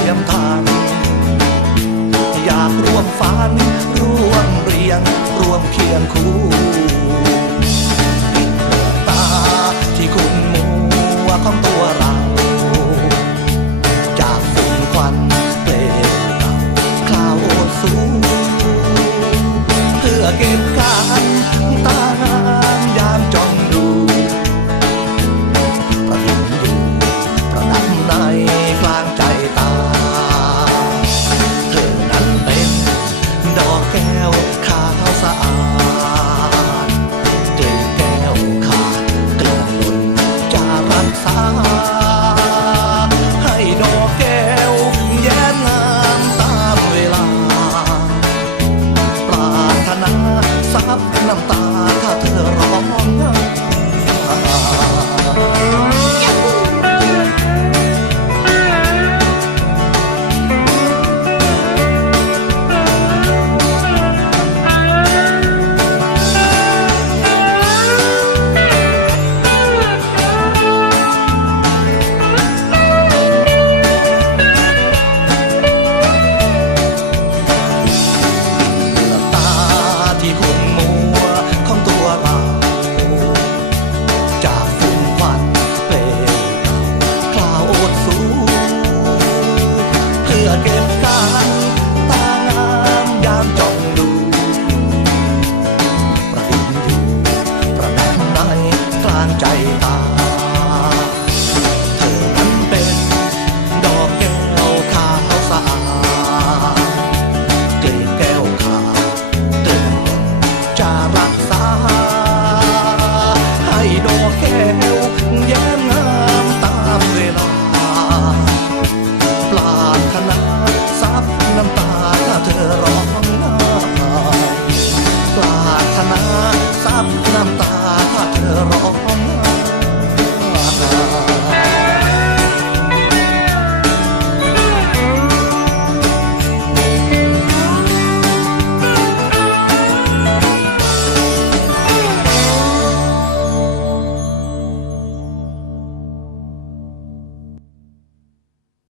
ียมทาน อยากร่วมฝันร่วมเรียงร่วมเคียงคู่ sarap ng tao. mar.